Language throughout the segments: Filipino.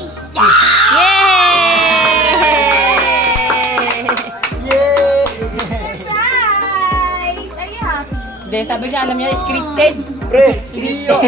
Surprise! Are you happy? Hindi, sabi niya, alam niya, scripted. Pre, Rio.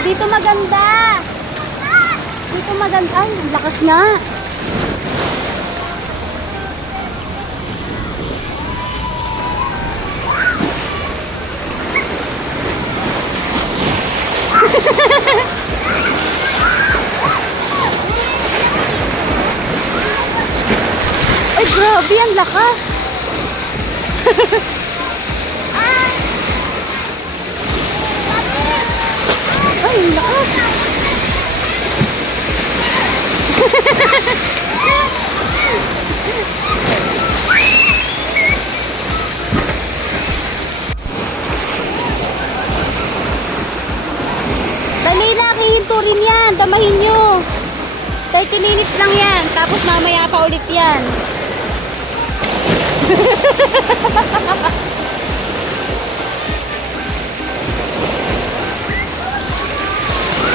Dito maganda. Dito maganda. Ay, lakas nga. Ay, grabe, ang lakas. Ay, ang lakas. Dali na, kihinto rin yan. Damahin nyo. 30 minutes lang yan. Tapos mamaya pa ulit yan.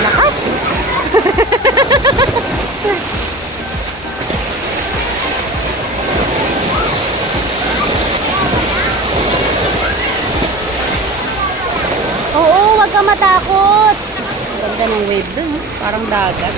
Lakas. Oo, wag ka matakot. Ganda ng wave dun, parang dagat.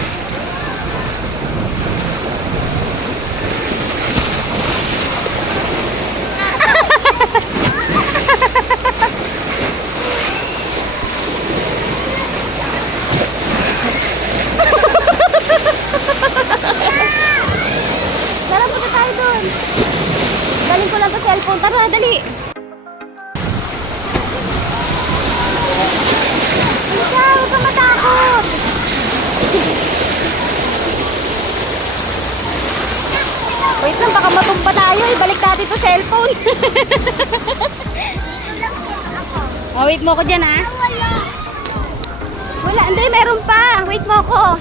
Tara, punta tayo dun. Galing ko lang sa cellphone. Tara, dali. Ikaw, huwag ka matakot. Wait lang, baka matumba tayo. Ibalik natin sa cellphone. Oh, wait mo ko dyan, ha? Wala. Hindi, meron pa. Wait mo ko.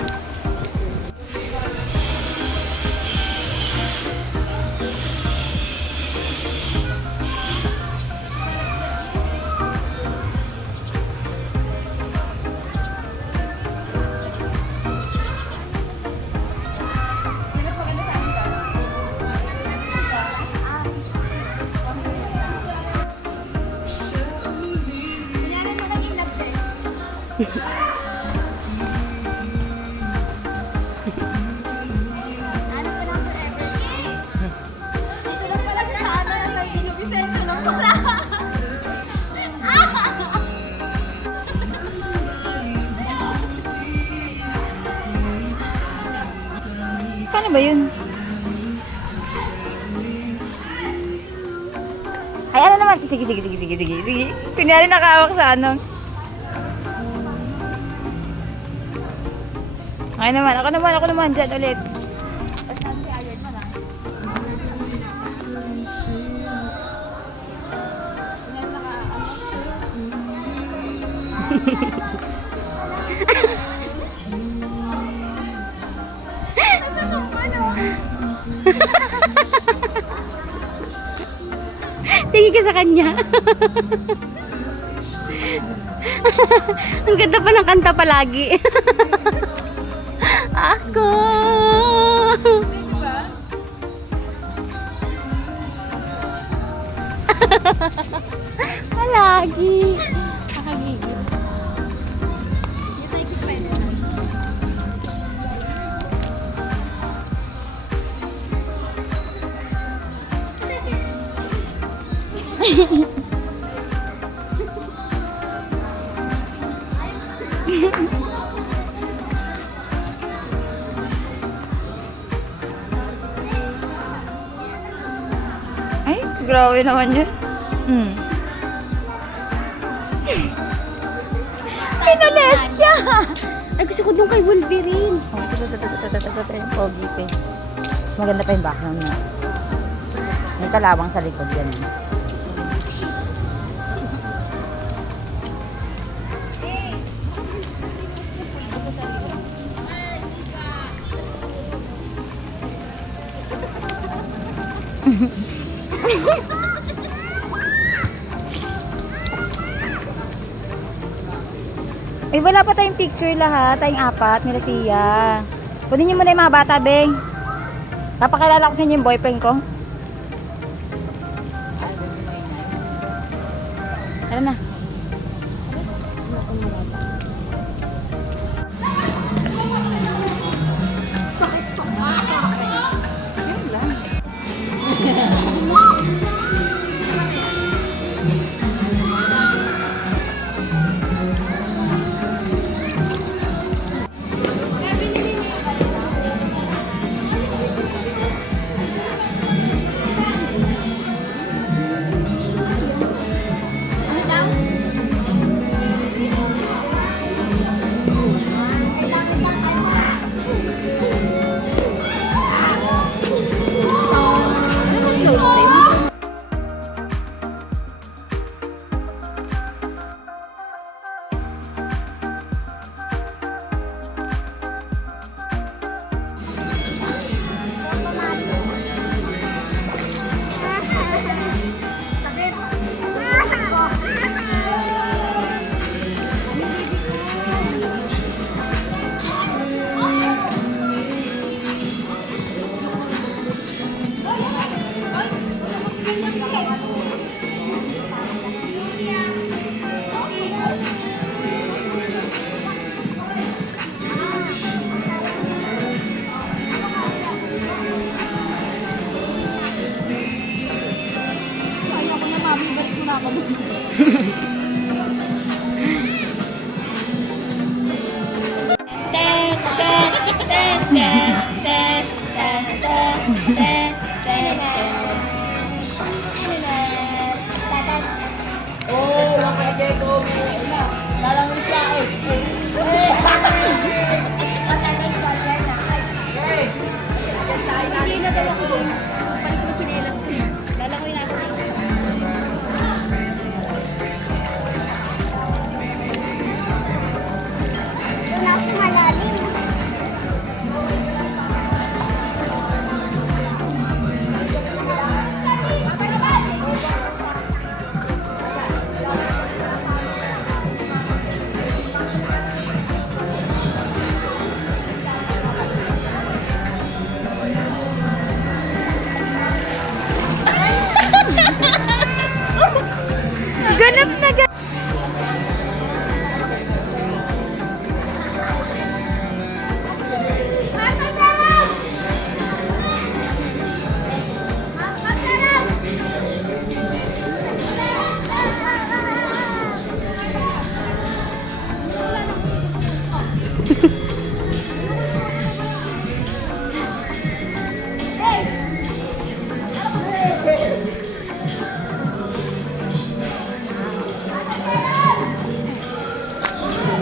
Paano ba yun? Ay, ano naman? Sige. Kunyari nakahawak sa ano. Ay naman, ako naman. Diyan ulit. Tingin ka sa kanya. Ang ganda pa ng kanta palagi. Ako. Palagi. Nakagigil. Ay, grabe naman yun. Pinalis siya! Ay, gusto ko doon kay Wolverine. Oh, ito. Yung pogi pa. Maganda pa yung background niya. May kalawang sa likod yan. Ay, wala pa tayong picture lahat. Tayong apat, nila siya. Kunin niyo muna yung mga bata, Beng. Papakilala ko sa inyo yung boyfriend ko. Tara na.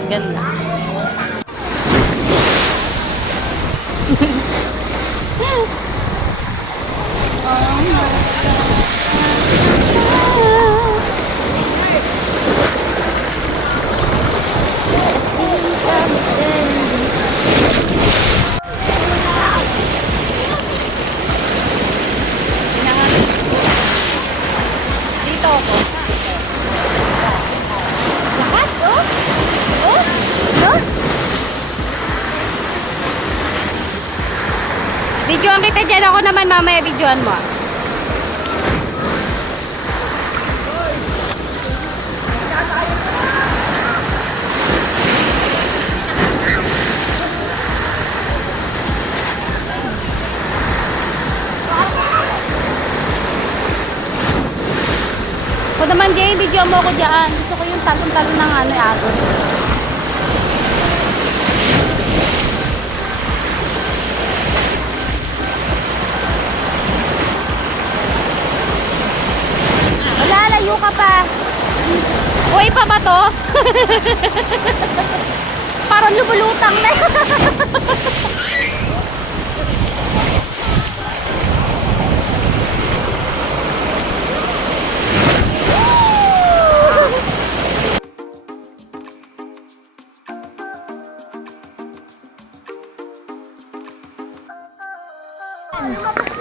Ganda. Dito ako. Lakas, oh! Oh! No? Videoan kita dyan. Ako naman mamaya videoan mo. Ako naman, Jay, video mo ako dyan. Gusto ko yung talon-talon ng ano, agos. Wala, layo ka pa. Uy, pa ba to? Parang lumulutang na.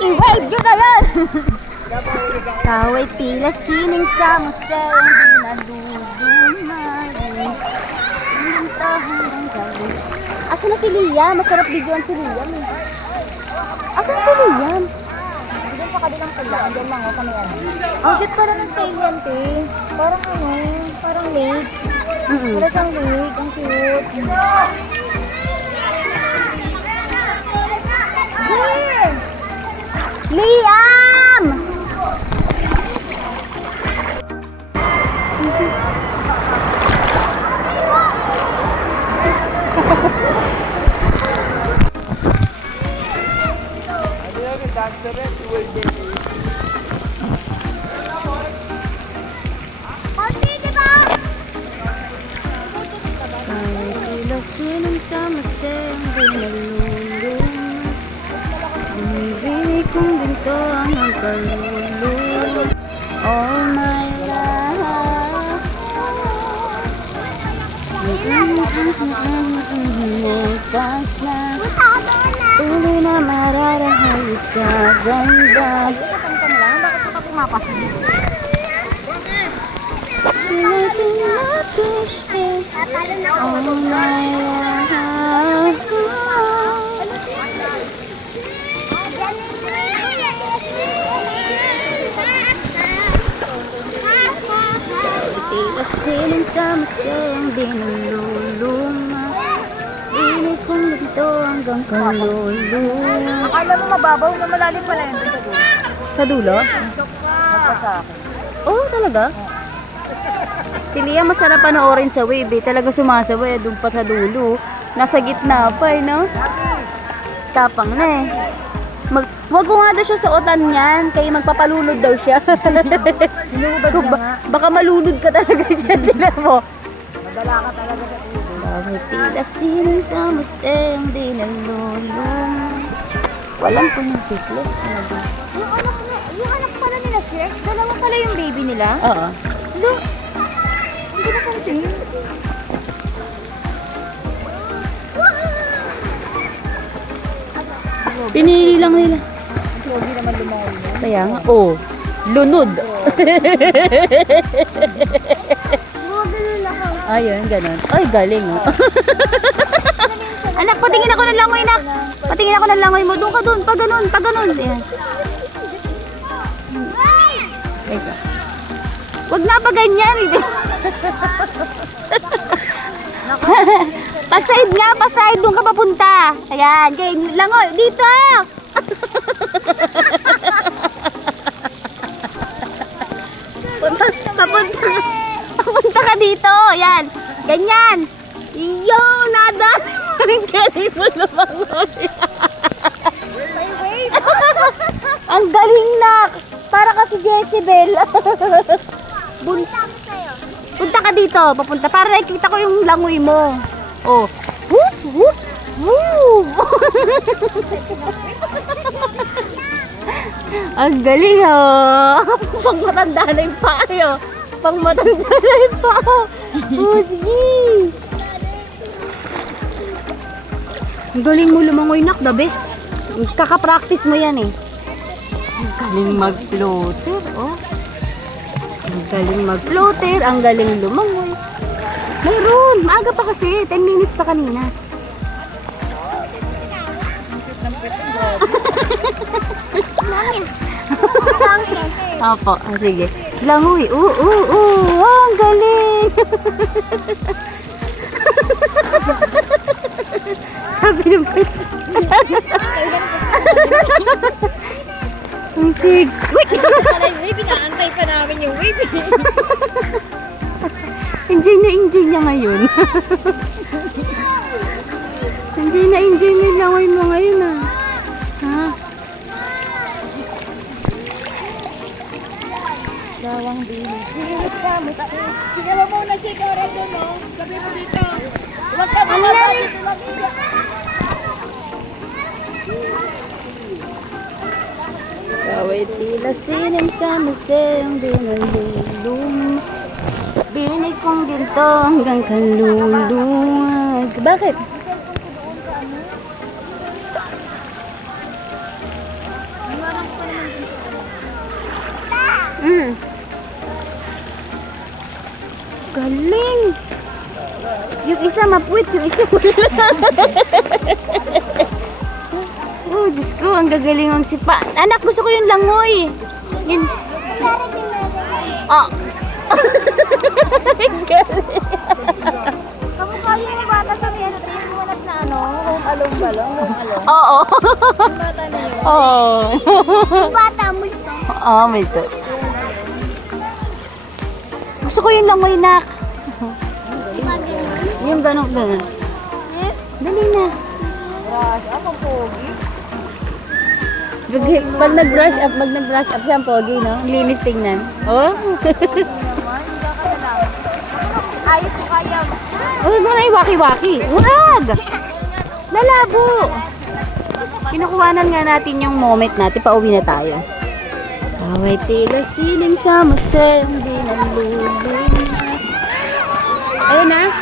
I-wave yun na yan! Kaway tila sining sa museo, hindi nalulumari. Hanggang to, hanggang gabi. Asan na si Liam? Masarap videoan si Liam eh. Asan si Liam? Diyan pa kabilang pala. Diyan lang, kami yan. Ang cute pala ng stadium, te. Parang ano, parang lake. Wala siyang lake. Ang cute. Here! Liam! Sining sa masayang binalulungan. Bumibig kong ginto ang nagkalulungan. All my life. Nagpas na tuloy na mararahay sa ganda. Bakit ka pumapasok? All my life. Sining sa masayang binalulungan. Inig kong dito hanggang kalulungan. Akala mo mababaw na malalim pala yun dito. Sa dulo? Nagpasa akin. Oo, talaga? Si Lia masarap panoorin sa wave eh. Talaga sumasabay doon pa sa dulo. Nasa gitna pa eh, no? Tapang na eh. Wag ko nga daw siya suotan yan. Kaya magpapalunod daw siya. Hinubad niya nga. Baka malunod ka talaga siya. Tingnan mo. Madala ka talaga sa ulo. Bakit tila sining sa masayang di nalulungan. Walang pumitiklos. Yung anak pala nila, Shrek, dalawa pala yung baby nila. Oo. Look, hindi na pansin. Pinili lang nila. Hindi naman lumawi yan. Kaya nga, oh. Lunod. Ayun, ganun. Ay, galing, oh. Anak, patingin ako ng langoy, nak. Patingin ako ng langoy mo. Doon ka doon. Pag ganun, pag ganun. Ayan. Ito. Wag na pa ganyan. Paside nga, paside. Doon ka papunta. Ayan, langoy. Dito! Papunta ka dito. Ayan. Ganyan. Yo, nada. Ang galing mo lumangoy. May wave. Ang galing, nak. Para kasi Jezebel. Punta ko sa'yo. Punta ka dito, papunta para nakikita ko yung langoy mo. Oh. Whoop, whoop, whoop. Ang galing oh. Pang matanda na yung payo. Pang matanda na yung pao. Oh, sige. Ang galing mo lumangoy, nak, the best. Kaka-practice mo yan eh. Ang galing mag-floater, oh. Ang galing mag-floater, ang galing lumangoy. Mayroon, maaga pa kasi, 10 minutes pa kanina. Opo, sige. Langoy, ang galing. Sabi ng ang six. Wait! Pinaantay pa namin yung wave. Enjoy niya ngayon. Enjoy na yung langoy mo ngayon ah. Ha? Bawang bilis. Sige mo muna si Dora doon, no? Sabi mo dito. Huwag ka muna. Kaway tila sining sa museong dinalulung. Binig kong ginto hanggang kaluluwag. Bakit? Galing! Yung isa mapuwit, yung isa wala. Oh, Diyos ko, ang gagaling ang sipa. Anak, gusto ko yung langoy. Yun. Oh. Galing. Kamukha yung bata sa mga yung gumanap na home along balong, home along. Oo. Yung bata na yun. Oo. Yung bata mo ito. Oo, may ito. Gusto ko yung langoy, nak. Yung ganun. Dali na. Gosh, ako pogi. Pag nag-brush up siya ang pogi, no? Linis tingnan. Oh? Ayos ko kaya. Huwag mo na iwaki-waki. Huwag! Lalabo! Kinukuhanan nga natin yung moment natin. Pauwi na tayo. Away tila siling sa museong binalulung. Ayun na.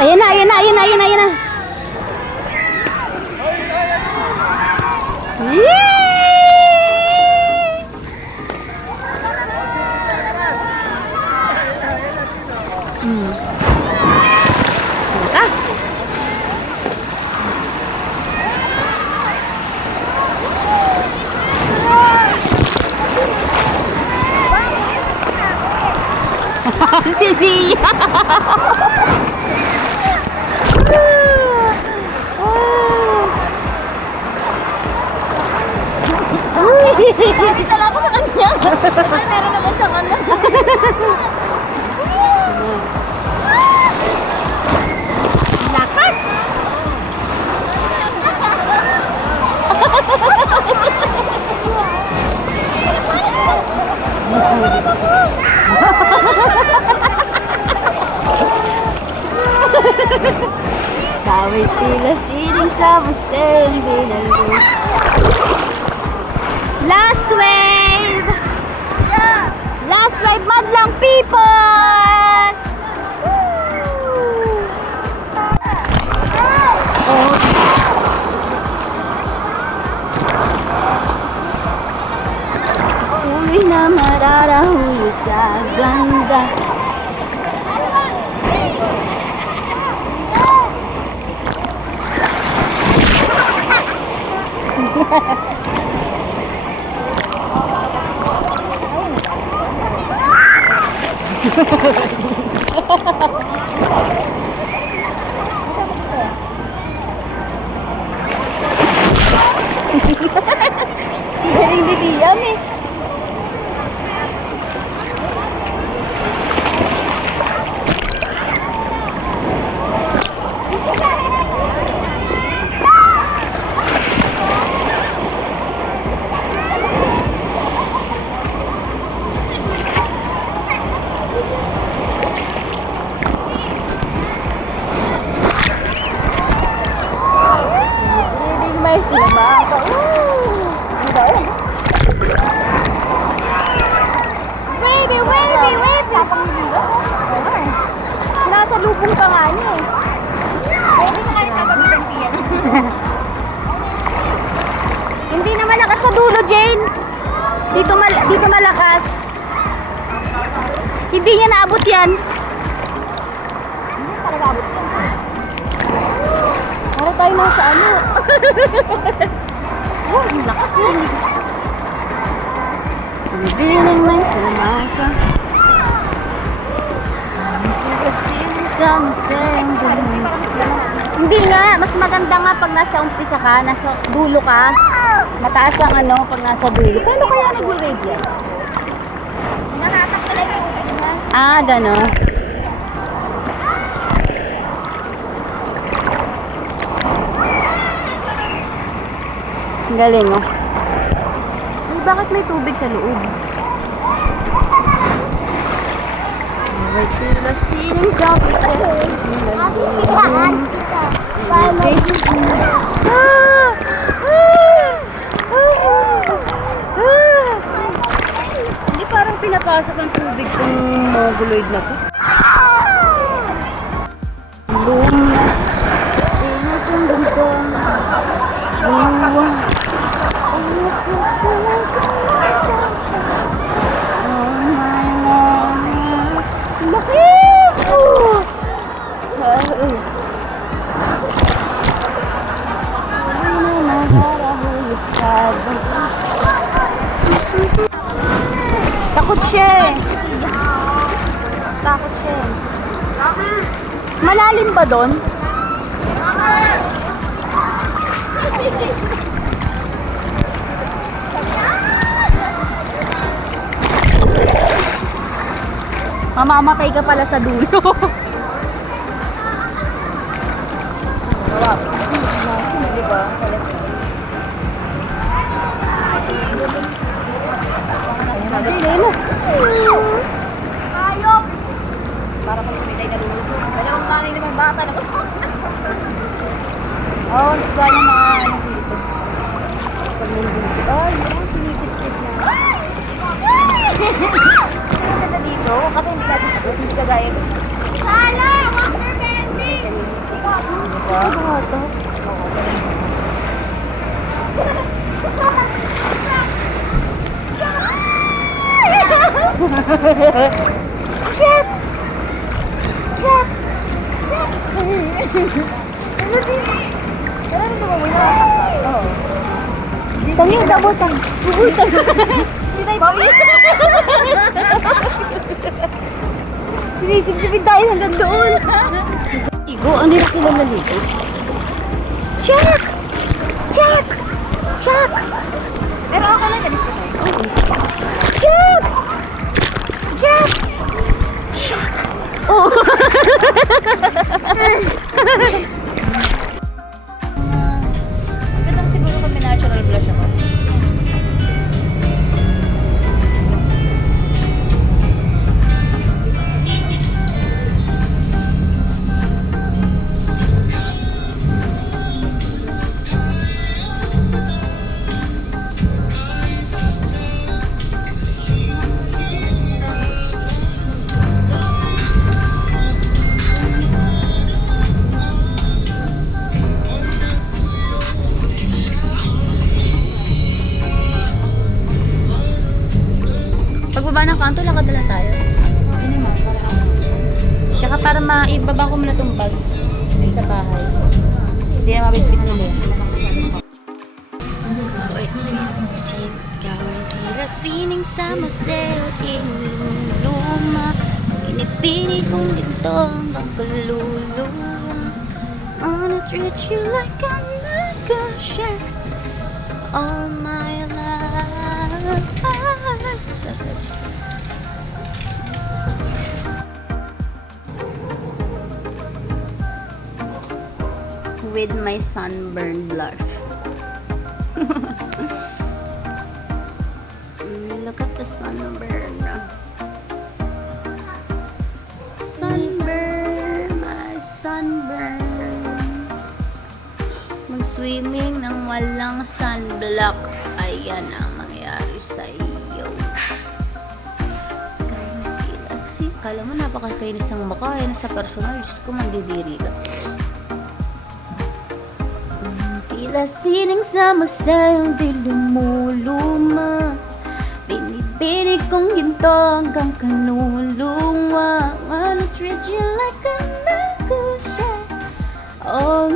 Ayan na. Yay! Lakas. Si Sia. Kita lang ako sa kanya. Meron naman siyang ano. Lakas! Kaway tila siling sa museong binalulung. Last wave! Last wave, madlang people! Oh. Uwi na mararahuyo sa ganda. Galing ni Liam eh. Dito malakas. Hindi niya naabot yan. Hindi talaga abot yun. Para tayo nasa ano. Oh, ang lakas yun. Bibiling may salamaka. Hindi nga, mas maganda nga pag nasa umpisa ka, nasa dulo ka. Mataas ang ano pag nasa dulo. Paano kaya nag-wave yan? Nakatak talaga yung ubig na. Ah, gano'n. Ang galing, oh. Ay, bakit may tubig sa loob? Right to the ceiling, sabi ko. Biglaan kita. Para Hindi parang pinapasok ng tubig kung mongoloid na to. Luma. Ingat yung gantong. Luma. Laki! Takot siya eh. Takot siya eh. Malalim ba doon? Mamamatay ka pala sa dulo. Ayok! Para pag tumitay na luluto. Dalawang kanay naman bata na. Oo, di ba yung mga ano dito? Pag nandito. Ay, yung sinisip-sip na. Ang ganda dito. Kasi hindi natin sagot. Hindi kagaya. Sala! Water bending! Ay, bata. Chef! Chef! Wala na tumawala. Oo. Tangi, dabutan. Hindi tayo pawis. Sinisip-sipin tayo hanggang doon. Tigo, ano na sila naligo? Check! Check! Check! Pero okay lang ganito tayo. Check! Check! Check! Oo. Magandang siguro kung may natural blush ako. Pagbaba ng kanto, lakad na lang tayo. Ano mo? Para ako. Tsaka para maibaba ko muna itong bag sa bahay. Hindi na mabitbit nila. Tila sining sa maseo, inuluma. Pinipili kong dito hanggang kaluluwa. I wanna treat you like I'm not gonna share all my life. With my sunburn blush. Look at the sunburn. Sunburn, my sunburn. Mag-swimming nang walang sunblock. Ayan ang mangyayari sa iyo. Kala mo napakakainis ang mukha. Ayan sa personal. Diyos ko, mandidiri ka. Tila sining sa masayang di lumuluma. kong ginto hanggang kaluluwa. Wanna treat you like a mango shell all